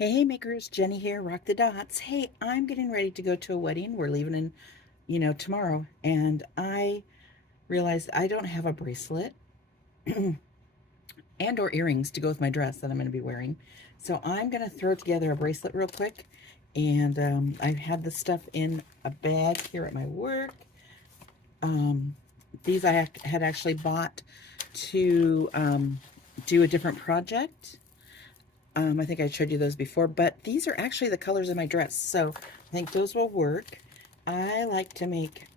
Hey makers, Jenny here, Rock the Dots. Hey, I'm getting ready to go to a wedding. We're leaving in, tomorrow, and I realized I don't have a bracelet and or earrings to go with my dress that I'm going to be wearing. So I'm going to throw together a bracelet real quick, and I had this stuff in a bag here at my work. These I had actually bought to do a different project. I think I showed you those before, but these are actually the colors of my dress, so I think those will work. I like to make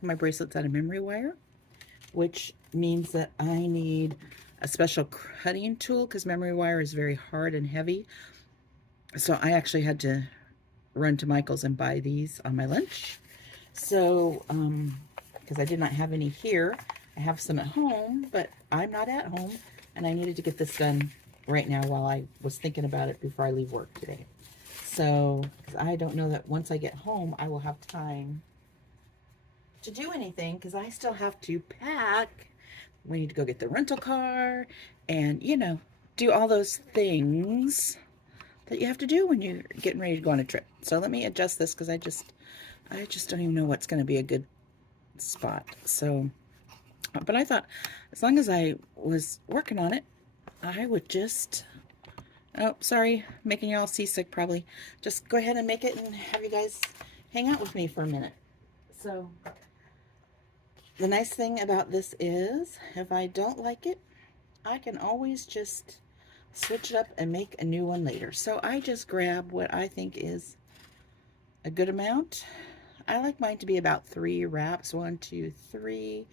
my bracelets out of memory wire, which means that I need a special cutting tool because memory wire is very hard and heavy. So I actually had to run to Michael's and buy these on my lunch. So, because I did not have any here, I have some at home, but I'm not at home, and I needed to get this done right now while I was thinking about it before I leave work today. So, because I don't know that once I get home, I will have time to do anything, because I still have to pack. We need to go get the rental car and, do all those things that you have to do when you're getting ready to go on a trip. So let me adjust this, because I just don't even know what's going to be a good spot. So, but I thought as long as I was working on it, I would just, oh, sorry, making you all seasick probably. Just go ahead and make it and have you guys hang out with me for a minute. So, the nice thing about this is, if I don't like it, I can always just switch it up and make a new one later. So I just grab what I think is a good amount. I like mine to be about 3 wraps, 1, 2, 3,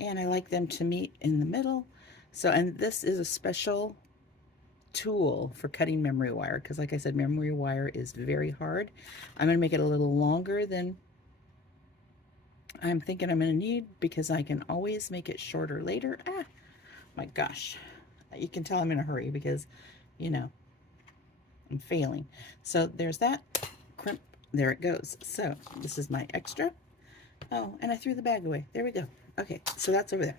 and I like them to meet in the middle. So, and this is a special tool for cutting memory wire, because like I said, memory wire is very hard. I'm going to make it a little longer than I'm thinking I'm going to need, because I can always make it shorter later. Ah, my gosh. You can tell I'm in a hurry because, I'm failing. So there's that. Crimp. There it goes. So this is my extra. Oh, and I threw the bag away. There we go. Okay, so that's over there.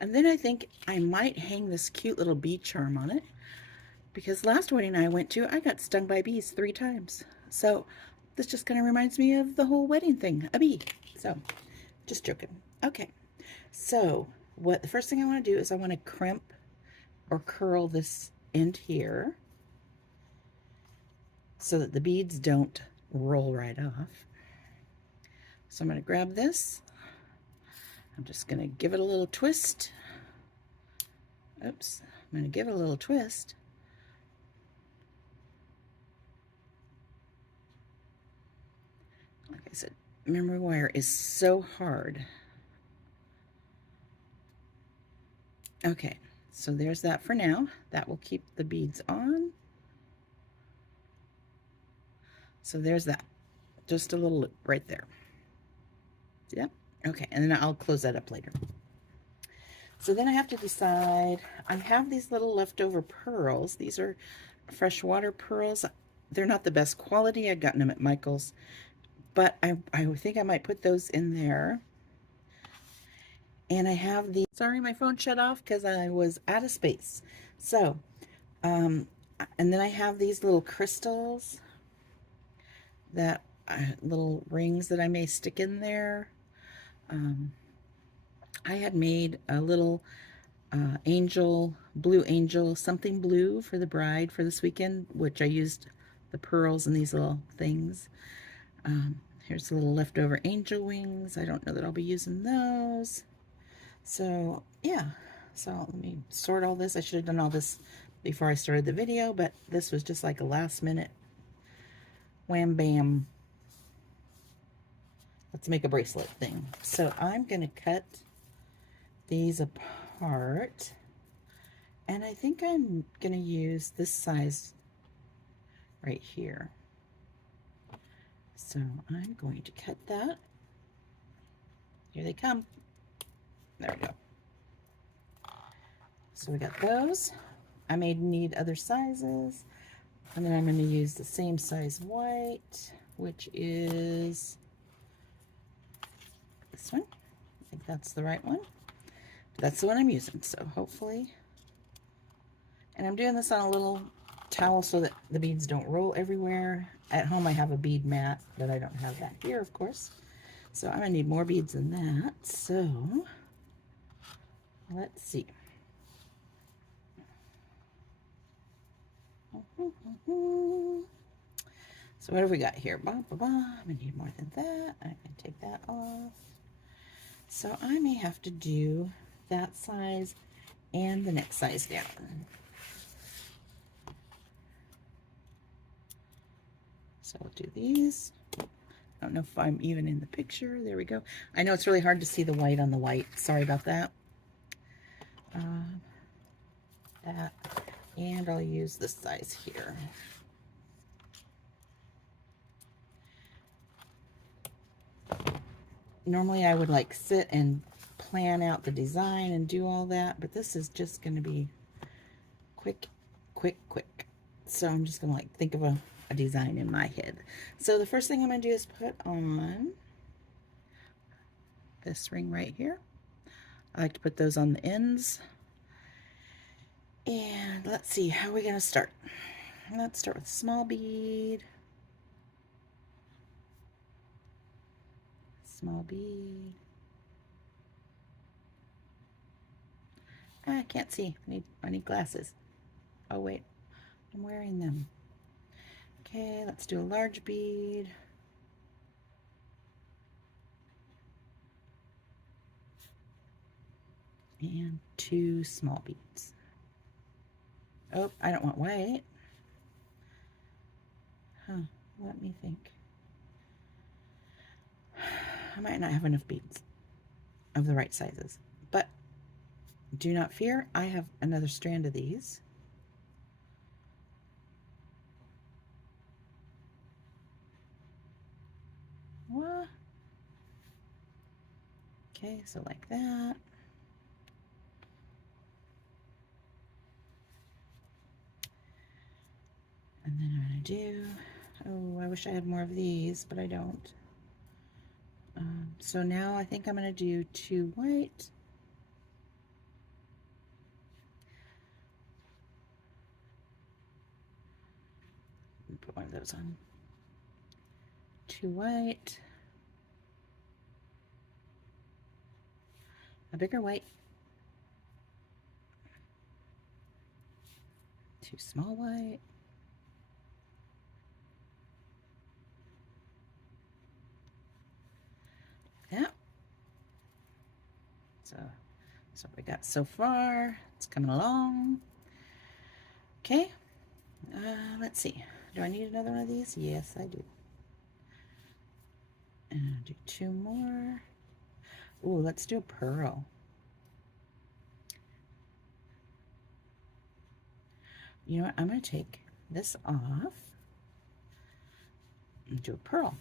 And then I think I might hang this cute little bee charm on it, because last wedding I went to, I got stung by bees 3 times. So this just kind of reminds me of the whole wedding thing, a bee. So just joking. Okay, so the first thing I want to do is I want to crimp or curl this end here so that the beads don't roll right off. So I'm going to grab this. I'm just going to give it a little twist. Oops, I'm going to give it a little twist. Like I said, memory wire is so hard. Okay, so there's that for now. That will keep the beads on. So there's that. Just a little loop right there. Yep. Okay, and then I'll close that up later. So then I have to decide, I have these little leftover pearls. These are freshwater pearls. They're not the best quality. I've gotten them at Michael's, but I think I might put those in there. And I have the, sorry, my phone shut off because I was out of space. So, and then I have these little crystals, that little rings that I may stick in there. I had made a little angel, blue angel, something blue for the bride for this weekend, which I used the pearls and these little things. Here's the little leftover angel wings. I don't know that I'll be using those. So yeah, so let me sort all this. I should have done all this before I started the video, but this was just like a last minute wham bam, let's make a bracelet thing. So I'm going to cut these apart, and I think I'm going to use this size right here. So I'm going to cut that. Here they come. There we go. So we got those. I may need other sizes, and then I'm going to use the same size white, which is this one. I think that's the right one. That's the one I'm using, so hopefully. And I'm doing this on a little towel so that the beads don't roll everywhere. At home I have a bead mat, but I don't have that here, of course. So I'm gonna need more beads than that. So let's see. So what have we got here? I'm gonna need more than that. I can take that off. So I may have to do that size and the next size down. So I'll do these. I don't know if I'm even in the picture. There we go. I know it's really hard to see the white on the white. Sorry about that. That. And I'll use this size here. Normally I would like sit and plan out the design and do all that, but this is just going to be quick, quick, quick. So I'm just going to like think of a design in my head. So the first thing I'm going to do is put on this ring right here. I like to put those on the ends. And let's see, how are we going to start? Let's start with a small bead. Small bead. I can't see. I need glasses. Oh wait, I'm wearing them. Okay, let's do a large bead. And 2 small beads. Oh, I don't want white. Huh, let me think. I might not have enough beads of the right sizes, but do not fear, I have another strand of these. What? Okay, so like that. And then I'm going to do, oh, I wish I had more of these, but I don't. So now I think I'm going to do 2 white. Put one of those on. 2 white. A bigger white. 2 small white. Yeah. So what we got so far. It's coming along. Okay. Let's see. Do I need another one of these? Yes, I do. And I'll do 2 more. Ooh, let's do a pearl. You know what? I'm going to take this off and do a pearl.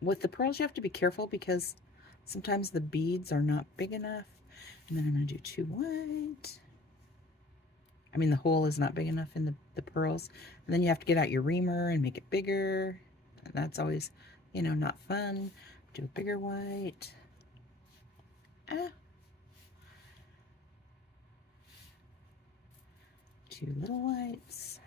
With the pearls, you have to be careful because sometimes the beads are not big enough. And then I'm going to do 2 white. I mean, the hole is not big enough in the pearls. And then you have to get out your reamer and make it bigger. And that's always, you know, not fun. Do a bigger white. 2 little whites.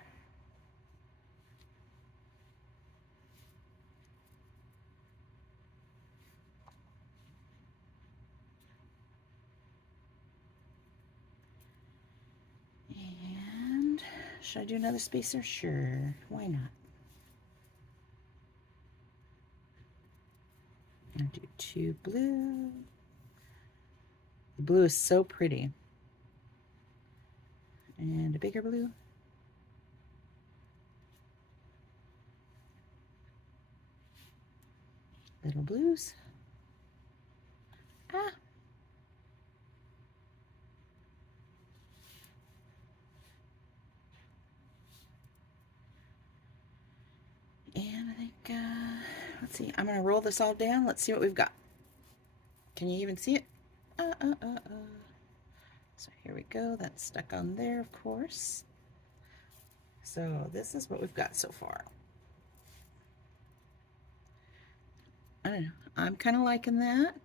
And should I do another spacer? Sure, why not? I'll do 2 blue. The blue is so pretty. And a bigger blue. Little blues. And I think, let's see, I'm going to roll this all down. Let's see what we've got. Can you even see it? So here we go. That's stuck on there, of course. So this is what we've got so far. I don't know. I'm kind of liking that.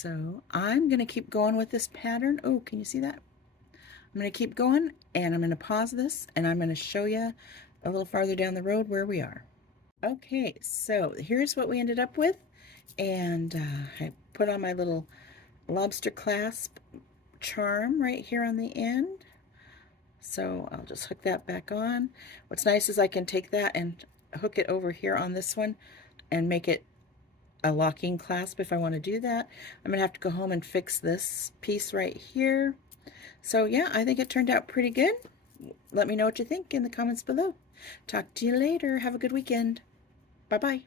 So I'm going to keep going with this pattern. Oh, can you see that? I'm going to keep going, and I'm going to pause this, and I'm going to show you a little farther down the road where we are. Okay, so here's what we ended up with, and I put on my little lobster clasp charm right here on the end. So I'll just hook that back on. What's nice is I can take that and hook it over here on this one and make it a locking clasp if I want to do that. I'm gonna have to go home and fix this piece right here. So yeah, I think it turned out pretty good. Let me know what you think in the comments below. Talk to you later. Have a good weekend. Bye-bye.